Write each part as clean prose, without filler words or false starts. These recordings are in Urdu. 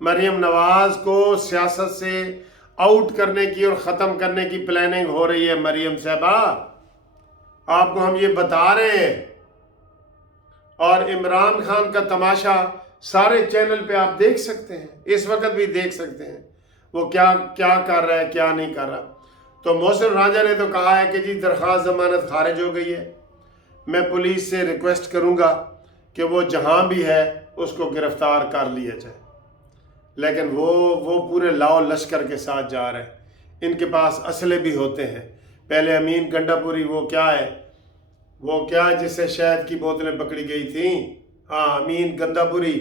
مریم نواز کو سیاست سے آؤٹ کرنے کی اور ختم کرنے کی پلاننگ ہو رہی ہے۔ مریم صاحبہ آپ کو ہم یہ بتا رہے ہیں، اور عمران خان کا تماشا سارے چینل پہ آپ دیکھ سکتے ہیں، اس وقت بھی دیکھ سکتے ہیں وہ کیا کر رہا ہے، کیا نہیں کر رہا۔ تو محسن رانجھا نے تو کہا ہے کہ جی درخواست ضمانت خارج ہو گئی ہے، میں پولیس سے ریکویسٹ کروں گا کہ وہ جہاں بھی ہے اس کو گرفتار کر لیا جائے، لیکن وہ پورے لاؤ لشکر کے ساتھ جا رہے ہیں، ان کے پاس اسلحے بھی ہوتے ہیں۔ پہلے امین گنڈا پوری وہ کیا جس سے شہد کی بوتلیں پکڑی گئی تھیں، امین گندا پوری،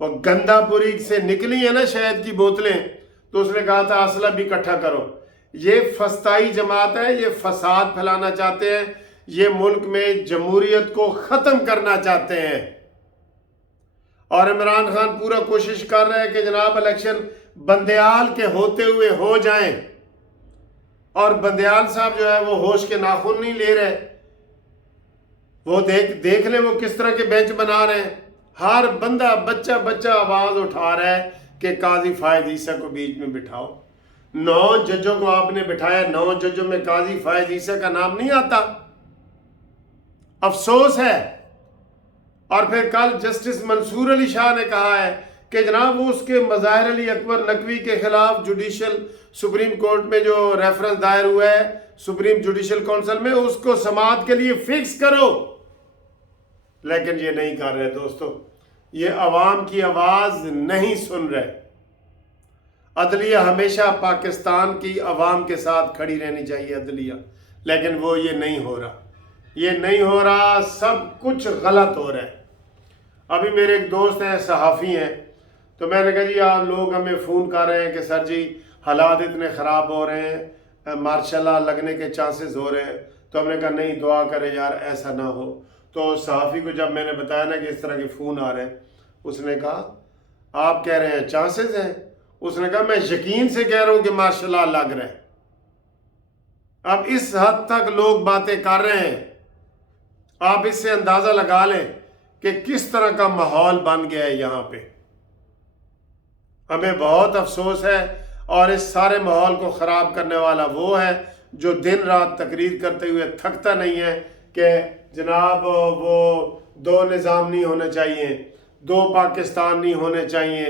وہ گندا پوری سے نکلی ہے نا شہد کی بوتلیں، تو اس نے کہا تھا اسلحہ بھی اکٹھا کرو۔ یہ فسطائی جماعت ہے، یہ فساد پھیلانا چاہتے ہیں، یہ ملک میں جمہوریت کو ختم کرنا چاہتے ہیں۔ اور عمران خان پورا کوشش کر رہے ہیں کہ جناب الیکشن بندیال کے ہوتے ہوئے ہو جائیں، اور بندیال صاحب جو ہے وہ ہوش کے ناخن نہیں لے رہے۔ وہ دیکھ لیں وہ کس طرح کے بینچ بنا رہے ہیں، ہر بندہ بچہ آواز اٹھا رہا ہے کہ قاضی فائز عیسیٰ کو بیچ میں بٹھاؤ۔ 9 ججوں کو آپ نے بٹھایا، 9 ججوں میں قاضی فائز عیسیٰ کا نام نہیں آتا، افسوس ہے۔ اور پھر کل جسٹس منصور علی شاہ نے کہا ہے کہ جناب وہ اس کے مظاہر علی اکبر نقوی کے خلاف جوڈیشل سپریم کورٹ میں جو ریفرنس دائر ہوا ہے سپریم جوڈیشل کونسل میں، اس کو سماعت کے لیے فکس کرو، لیکن یہ نہیں کر رہے دوستو، یہ عوام کی آواز نہیں سن رہے۔ عدلیہ ہمیشہ پاکستان کی عوام کے ساتھ کھڑی رہنی چاہیے عدلیہ، لیکن وہ یہ نہیں ہو رہا، سب کچھ غلط ہو رہا ہے۔ ابھی میرے ایک دوست ہیں صحافی ہیں، تو میں نے کہا جی آپ لوگ ہمیں فون کر رہے ہیں کہ سر جی حالات اتنے خراب ہو رہے ہیں، مارشاء اللہ لگنے کے چانسز ہو رہے ہیں، تو ہم نے کہا نہیں دعا کرے یار ایسا نہ ہو۔ تو صحافی کو جب میں نے بتایا نا کہ اس طرح کے فون آ رہے ہیں، اس نے کہا آپ کہہ رہے ہیں چانسز ہیں؟ اس نے کہا میں یقین سے کہہ رہا ہوں کہ ماشاء اللہ لگ رہا ہے۔ اب اس حد تک لوگ باتیں کر رہے ہیں، آپ اس سے اندازہ لگا لیں کہ کس طرح کا ماحول بن گیا ہے یہاں پہ۔ ہمیں بہت افسوس ہے، اور اس سارے ماحول کو خراب کرنے والا وہ ہے جو دن رات تقریر کرتے ہوئے تھکتا نہیں ہے کہ جناب وہ 2 نظام نہیں ہونے چاہیے، 2 پاکستان نہیں ہونے چاہیے،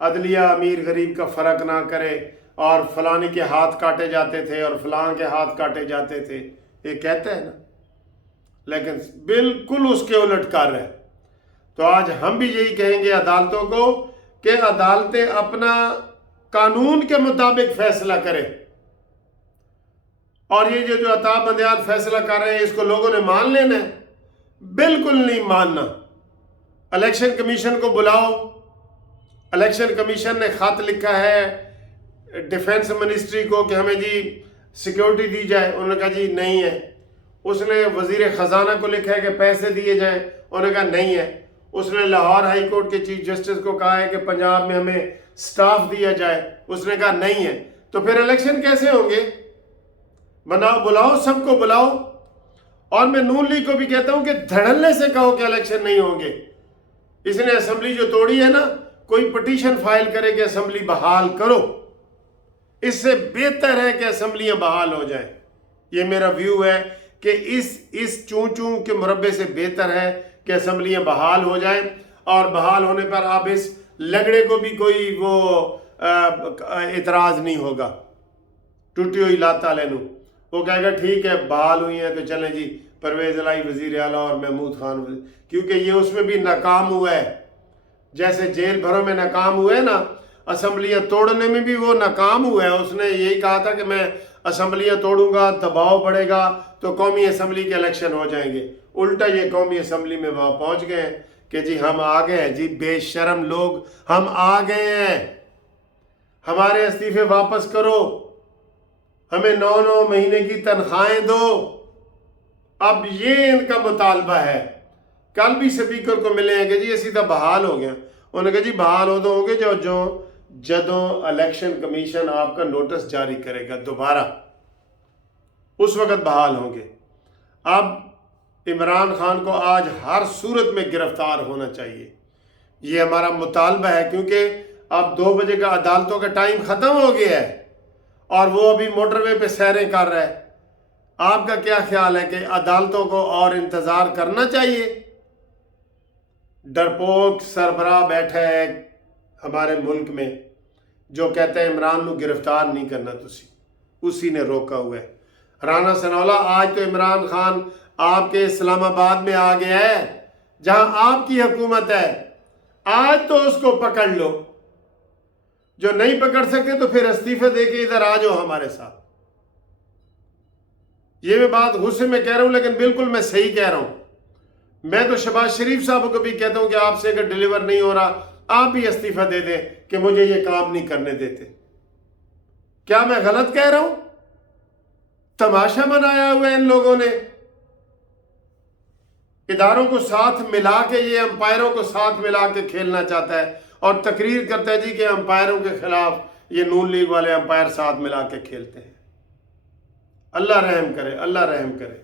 عدلیہ امیر غریب کا فرق نہ کرے، اور فلانی کے ہاتھ کاٹے جاتے تھے اور فلاں کے ہاتھ کاٹے جاتے تھے، یہ کہتے ہیں نا، لیکن بالکل اس کے الٹ کر رہے ہیں۔ تو آج ہم بھی یہی کہیں گے عدالتوں کو کہ عدالتیں اپنا قانون کے مطابق فیصلہ کریں، اور یہ جو عطا بندیال فیصلہ کر رہے ہیں اس کو لوگوں نے مان لینا ہے؟ بالکل نہیں ماننا۔ الیکشن کمیشن کو بلاؤ، الیکشن کمیشن نے خط لکھا ہے ڈیفنس منسٹری کو کہ ہمیں جی سیکیورٹی دی جائے، انہوں نے کہا جی نہیں ہے۔ اس نے وزیر خزانہ کو لکھا ہے کہ پیسے دیے جائیں، انہوں نے کہا نہیں ہے۔ اس نے لاہور ہائی کورٹ کے چیف جسٹس کو کہا ہے کہ پنجاب میں ہمیں سٹاف دیا جائے، اس نے کہا نہیں ہے۔ تو پھر الیکشن کیسے ہوں گے؟ بلاؤ، سب کو بلاؤ۔ اور میں نون لیگ کو بھی کہتا ہوں کہ دھڑلے سے کہو کہ الیکشن نہیں ہوں گے۔ اس نے اسمبلی جو توڑی ہے نا، کوئی پٹیشن فائل کرے کہ اسمبلی بحال کرو، اس سے بہتر ہے کہ اسمبلیاں بحال ہو جائیں۔ یہ میرا ویو ہے کہ اس چون چون کے مربع سے بہتر ہے کہ اسمبلیاں بحال ہو جائیں، اور بحال ہونے پر اب اس لگڑے کو بھی کوئی وہ اعتراض نہیں ہوگا، ٹوٹی ہوئی لاتا لینو، وہ کہے گا ٹھیک ہے بحال ہوئی ہیں تو چلیں جی پرویز الہی وزیر اعلیٰ اور محمود خان وزیر، کیونکہ یہ اس میں بھی ناکام ہوا ہے، جیسے جیل بھروں میں ناکام ہوئے نا، اسمبلیاں توڑنے میں بھی وہ ناکام ہوا ہے۔ اس نے یہی کہا تھا کہ میں اسمبلیاں توڑوں گا، دباؤ بڑھے گا تو قومی اسمبلی کے الیکشن ہو جائیں گے، الٹا یہ قومی اسمبلی میں وہاں پہنچ گئے ہیں کہ جی ہم آ گئے ہیں، جی بے شرم لوگ ہم آ گئے ہیں، ہمارے استعفے واپس کرو، ہمیں 9 مہینے کی تنخواہیں دو۔ اب یہ ان کا مطالبہ ہے۔ کل بھی سپیکر کو ملے ہیں کہ جی سیدھا بحال ہو گیا، انہوں نے کہا جی بحال ہو تو ہوں گے جدوں الیکشن کمیشن آپ کا نوٹس جاری کرے گا دوبارہ، اس وقت بحال ہوں گے۔ اب عمران خان کو آج ہر صورت میں گرفتار ہونا چاہیے، یہ ہمارا مطالبہ ہے، کیونکہ اب 2 بجے کا عدالتوں کا ٹائم ختم ہو گیا ہے اور وہ ابھی موٹر وے پہ سیریں کر رہا ہے. آپ کا کیا خیال ہے کہ عدالتوں کو اور انتظار کرنا چاہیے؟ ڈرپوک سربراہ بیٹھا ہے ہمارے ملک میں جو کہتے ہیں عمران کو گرفتار نہیں کرنا اسی نے روکا ہوا ہے. رانا ثناءاللہ آج تو عمران خان آپ کے اسلام آباد میں آ گیا ہے جہاں آپ کی حکومت ہے. آج تو اس کو پکڑ لو. جو نہیں پکڑ سکتے تو پھر استعفے دے کے ادھر آ جاؤ ہمارے ساتھ. یہ میں بات غصے میں کہہ رہا ہوں لیکن بالکل میں صحیح کہہ رہا ہوں. میں تو شہباز شریف صاحب کو بھی کہتا ہوں کہ آپ سے اگر ڈیلیور نہیں ہو رہا آپ بھی استعفیٰ دے دیں کہ مجھے یہ کام نہیں کرنے دیتے. کیا میں غلط کہہ رہا ہوں؟ تماشا بنایا ہوا ہے ان لوگوں نے. اداروں کو ساتھ ملا کے یہ امپائروں کو ساتھ ملا کے کھیلنا چاہتا ہے اور تقریر کرتا ہے جی کہ امپائروں کے خلاف یہ نون لیگ والے امپائر ساتھ ملا کے کھیلتے ہیں. اللہ رحم کرے، اللہ رحم کرے.